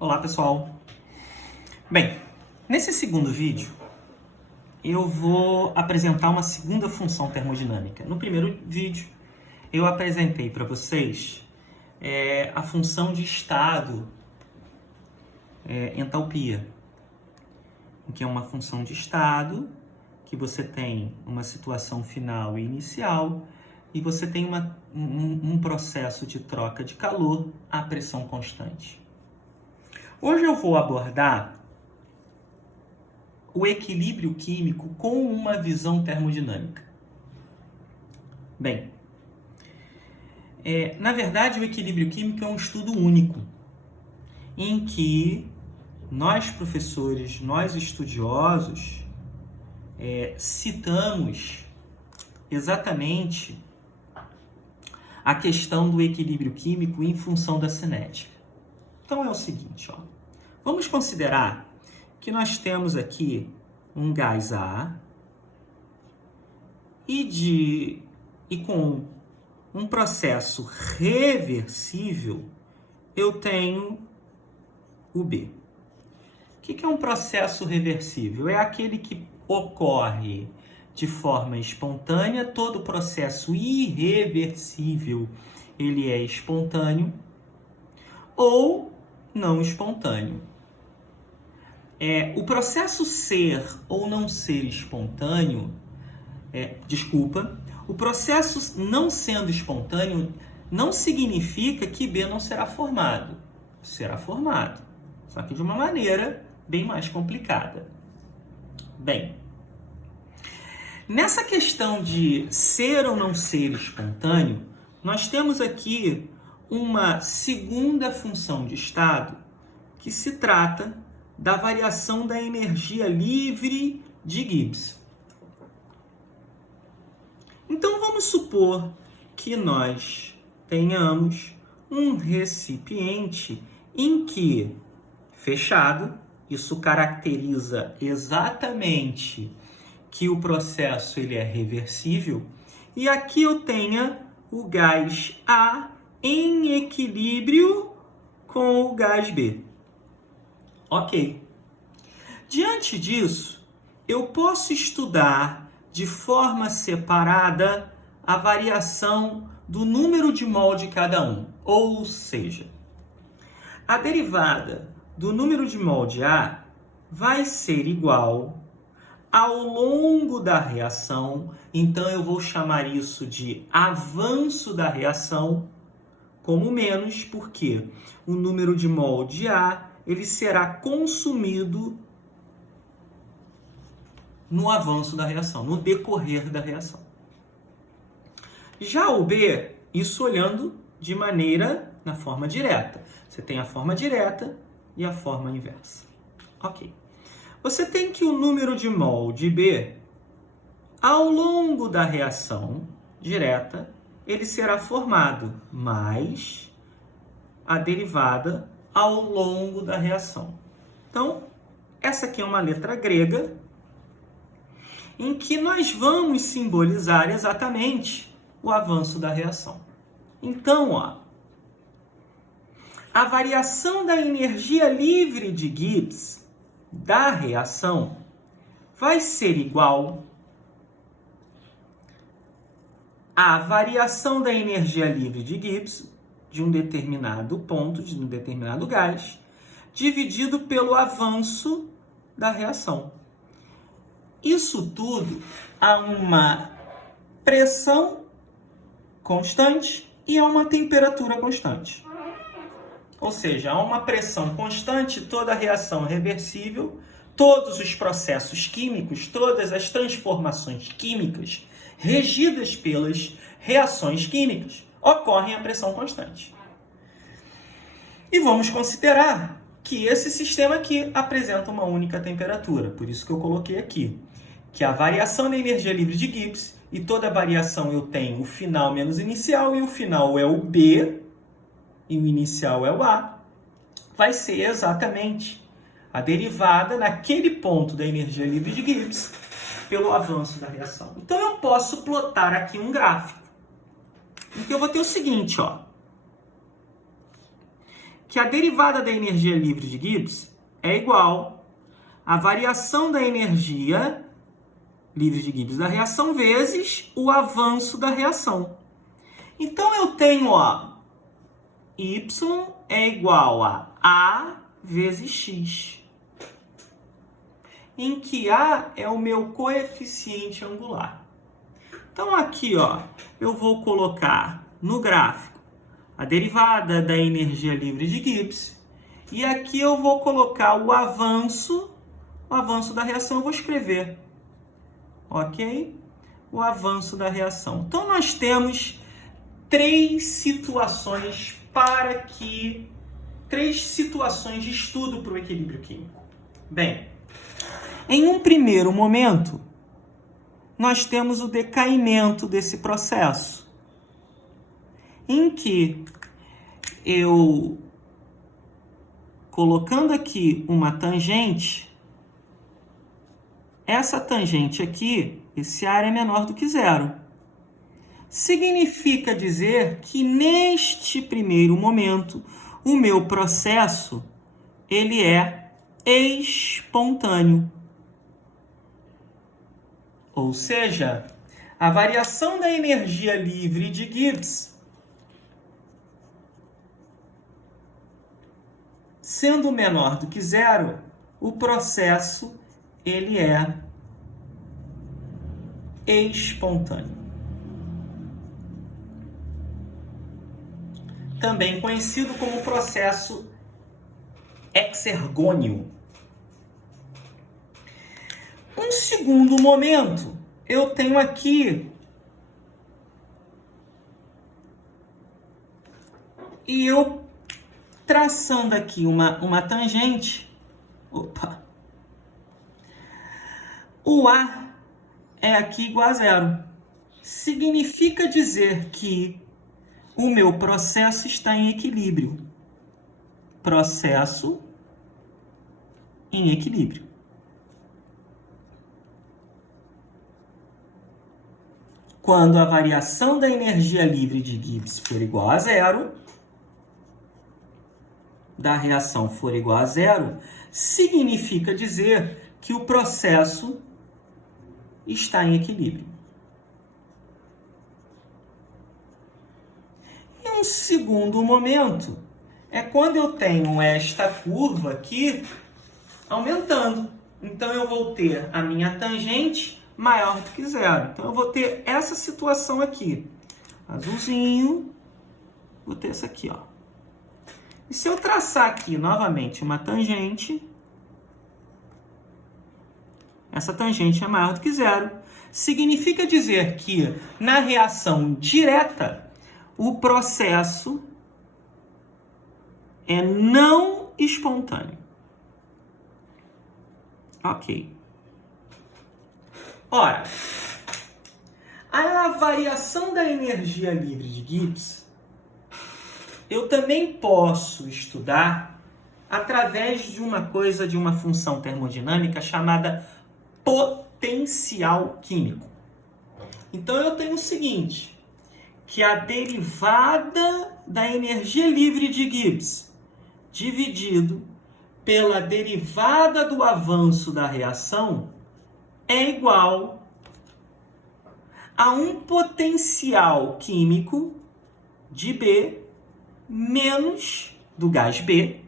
Olá, pessoal. Bem, nesse segundo vídeo, eu vou apresentar uma segunda função termodinâmica. No primeiro vídeo, eu apresentei para vocês a função de estado, entalpia, que é uma função de estado, que você tem uma situação final e inicial, e você tem um processo de troca de calor a pressão constante. Hoje eu vou abordar o equilíbrio químico com uma visão termodinâmica. Bem, na verdade o equilíbrio químico é um estudo único, em que nós professores, nós estudiosos, citamos exatamente a questão do equilíbrio químico em função da cinética. Então é o seguinte, vamos considerar que nós temos aqui um gás A e com um processo reversível eu tenho o B. O que é um processo reversível? É aquele que ocorre de forma espontânea. Todo processo irreversível ele é espontâneo ou não espontâneo. O processo ser ou não ser espontâneo, o processo não sendo espontâneo não significa que B não será formado. Será formado, só que de uma maneira bem mais complicada. Bem, nessa questão de ser ou não ser espontâneo, nós temos aqui uma segunda função de estado que se trata da variação da energia livre de Gibbs. Então vamos supor que nós tenhamos um recipiente em que, fechado, isso caracteriza exatamente que o processo ele é reversível, e aqui eu tenha o gás A em equilíbrio com o gás B. Ok. Diante disso, eu posso estudar de forma separada a variação do número de mol de cada um. Ou seja, a derivada do número de mol de A vai ser igual ao longo da reação. Então eu vou chamar isso de avanço da reação, como menos, porque o número de mol de A ele será consumido no avanço da reação, no decorrer da reação. Já o B, isso olhando de maneira na forma direta. Você tem a forma direta e a forma inversa. Ok. Você tem que o número de mol de B, ao longo da reação direta, ele será formado mais a derivada ao longo da reação. Então, essa aqui é uma letra grega em que nós vamos simbolizar exatamente o avanço da reação. Então, a variação da energia livre de Gibbs da reação vai ser igual à variação da energia livre de Gibbs de um determinado ponto, de um determinado gás, dividido pelo avanço da reação. Isso tudo a uma pressão constante e a uma temperatura constante. Ou seja, a uma pressão constante, toda a reação é reversível, todos os processos químicos, todas as transformações químicas regidas pelas reações químicas ocorrem a pressão constante. E vamos considerar que esse sistema aqui apresenta uma única temperatura, por isso que eu coloquei aqui, que a variação da energia livre de Gibbs, e toda variação eu tenho o final menos o inicial, e o final é o B, e o inicial é o A, vai ser exatamente a derivada naquele ponto da energia livre de Gibbs pelo avanço da reação. Então eu posso plotar aqui um gráfico. Então eu vou ter o seguinte, que a derivada da energia livre de Gibbs é igual à variação da energia livre de Gibbs da reação vezes o avanço da reação. Então, eu tenho, ó, Y é igual a A vezes X, em que A é o meu coeficiente angular. Então, aqui, ó, eu vou colocar no gráfico a derivada da energia livre de Gibbs, e aqui eu vou colocar o avanço da reação, eu vou escrever, ok? O avanço da reação. Então, nós temos três situações de estudo para o equilíbrio químico. Bem, em um primeiro momento, nós temos o decaimento desse processo, em que eu, colocando aqui uma tangente, essa tangente aqui, esse ar é menor do que zero. Significa dizer que neste primeiro momento, o meu processo, ele é espontâneo. Ou seja, a variação da energia livre de Gibbs, sendo menor do que zero, o processo, ele é espontâneo. Também conhecido como processo exergônio. Um segundo momento, eu tenho aqui e eu traçando aqui uma tangente, o A é aqui igual a zero. Significa dizer que o meu processo está em equilíbrio. Processo em equilíbrio. Quando a variação da energia livre de Gibbs for igual a zero, da reação for igual a zero, significa dizer que o processo está em equilíbrio. Um segundo momento é quando eu tenho esta curva aqui aumentando. Então, eu vou ter a minha tangente maior do que zero. Então, eu vou ter essa situação aqui. Azulzinho. Vou ter essa aqui, ó. E se eu traçar aqui novamente uma tangente, essa tangente é maior do que zero, significa dizer que na reação direta, o processo é não espontâneo. Ok. Ora, a variação da energia livre de Gibbs, eu também posso estudar através de uma função termodinâmica chamada potencial químico. Então, eu tenho o seguinte, que a derivada da energia livre de Gibbs dividido pela derivada do avanço da reação é igual a um potencial químico de B menos do gás B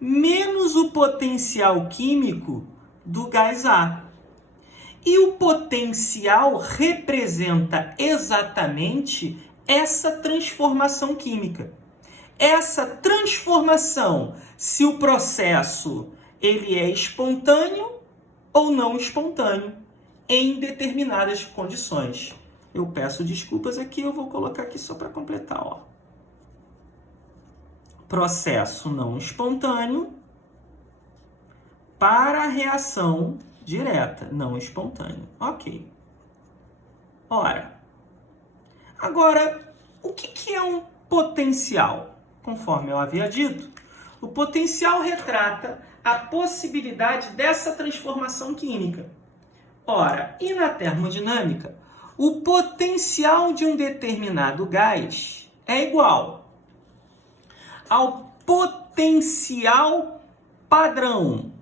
menos o potencial químico do gás A. E o potencial representa exatamente essa transformação química. Essa transformação, se o processo ele é espontâneo ou não espontâneo, em determinadas condições. Eu peço desculpas aqui, eu vou colocar aqui só para completar, ó. Processo não espontâneo para a reação direta, não espontânea. Ok. Ora, agora, o que é um potencial? Conforme eu havia dito, o potencial retrata a possibilidade dessa transformação química. Ora, e na termodinâmica, o potencial de um determinado gás é igual ao potencial padrão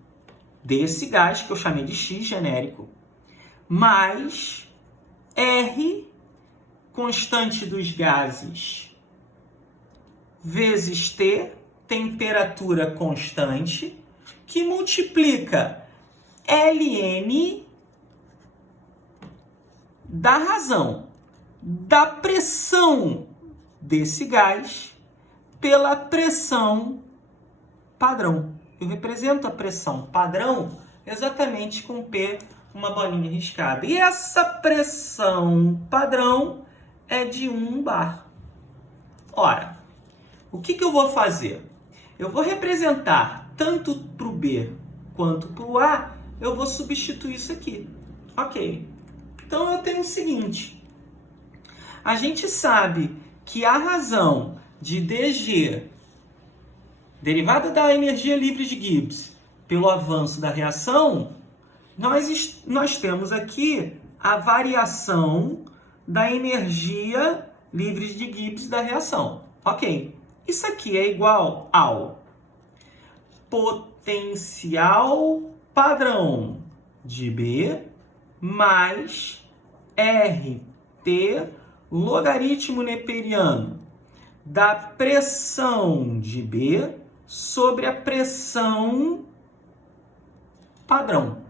desse gás, que eu chamei de X genérico, mais R, constante dos gases, vezes T, temperatura constante, que multiplica Ln da razão da pressão desse gás pela pressão padrão. Eu represento a pressão padrão exatamente com P, uma bolinha riscada. E essa pressão padrão é de 1 bar. Ora, o que eu vou fazer? Eu vou representar tanto para o B quanto para o A, eu vou substituir isso aqui. Ok. Então eu tenho o seguinte. A gente sabe que a razão de dG, derivada da energia livre de Gibbs, pelo avanço da reação, nós temos aqui a variação da energia livre de Gibbs da reação. Ok. Isso aqui é igual ao potencial padrão de B mais RT logaritmo neperiano da pressão de B sobre a pressão padrão,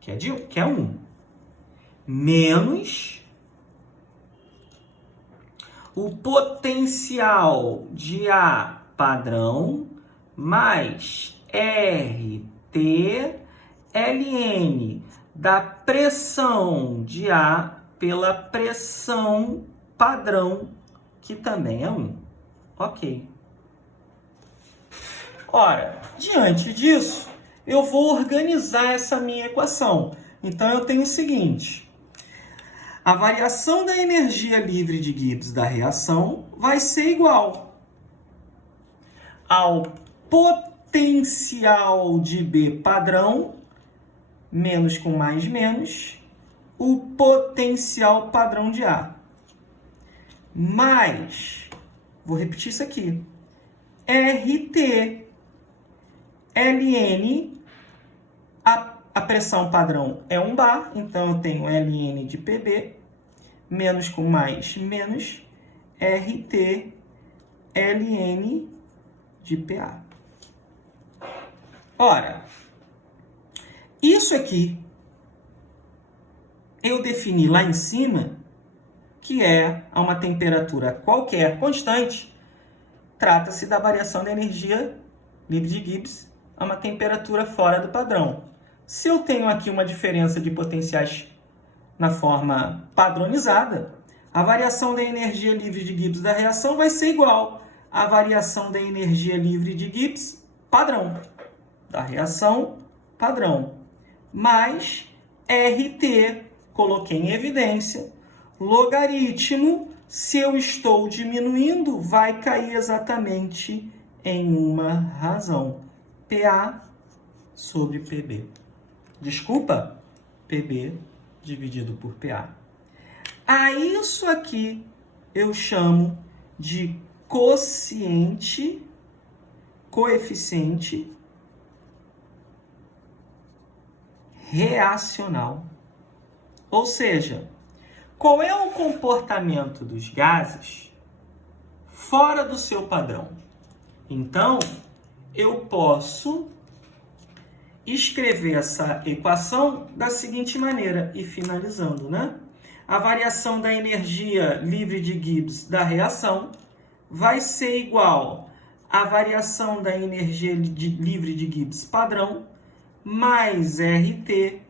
que é 1, menos o potencial de A padrão mais RT ln da pressão de A pela pressão padrão, que também é 1. Ok. Ora, diante disso, eu vou organizar essa minha equação. Então, eu tenho o seguinte. A variação da energia livre de Gibbs da reação vai ser igual ao potencial de B padrão, menos com mais menos, o potencial padrão de A. Mais, vou repetir isso aqui, RT ln, a pressão padrão é 1 bar, então eu tenho ln de PB, menos com mais menos, RT ln de PA. Ora, isso aqui eu defini lá em cima, que é a uma temperatura qualquer constante, trata-se da variação da energia livre de Gibbs a uma temperatura fora do padrão. Se eu tenho aqui uma diferença de potenciais na forma padronizada, a variação da energia livre de Gibbs da reação vai ser igual à variação da energia livre de Gibbs padrão, da reação padrão, mais RT, coloquei em evidência, logaritmo, se eu estou diminuindo, vai cair exatamente em uma razão. PA sobre PB. Desculpa, PB dividido por PA. A isso aqui eu chamo de coeficiente reacional. Ou seja, qual é o comportamento dos gases fora do seu padrão? Então, eu posso escrever essa equação da seguinte maneira, e finalizando, né? A variação da energia livre de Gibbs da reação vai ser igual à variação da energia livre de Gibbs padrão mais RT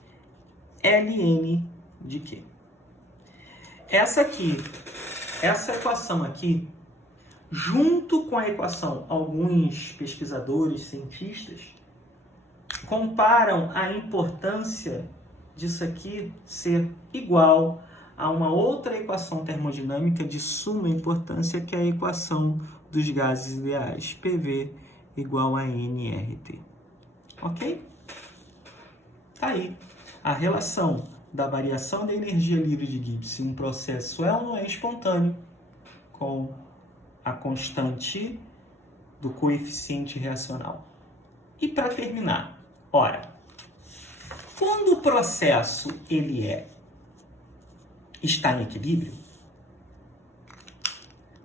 ln de Q. Essa equação aqui, junto com a equação, alguns pesquisadores, cientistas, comparam a importância disso aqui ser igual a uma outra equação termodinâmica de suma importância, que é a equação dos gases ideais, PV igual a nRT. Ok? Tá aí a relação da variação da energia livre de Gibbs em um processo é ou não é espontâneo com a constante do coeficiente reacional. E para terminar, ora, quando o processo está em equilíbrio,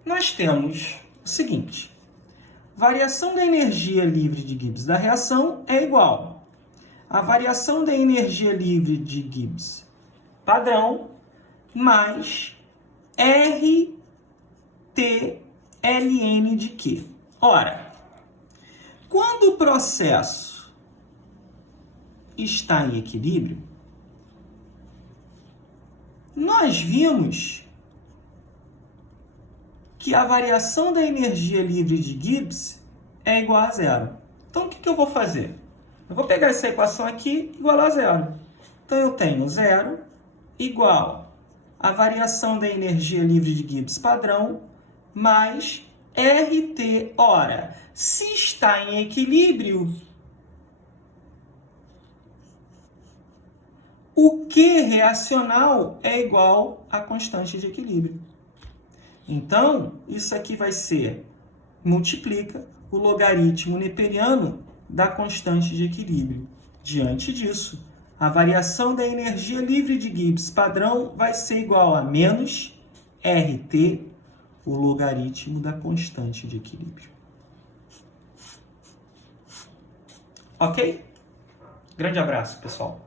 nós temos o seguinte: variação da energia livre de Gibbs da reação é igual a variação da energia livre de Gibbs padrão mais RTLN de Q. Ora, quando o processo está em equilíbrio, nós vimos que a variação da energia livre de Gibbs é igual a zero. Então, o que eu vou fazer? Eu vou pegar essa equação aqui igual a zero. Então, eu tenho zero igual a variação da energia livre de Gibbs padrão mais RT. Ora, se está em equilíbrio, o Q reacional é igual à constante de equilíbrio. Então, isso aqui vai ser, multiplica o logaritmo neperiano da constante de equilíbrio. Diante disso, a variação da energia livre de Gibbs padrão vai ser igual a menos RT, o logaritmo da constante de equilíbrio. Ok? Grande abraço, pessoal.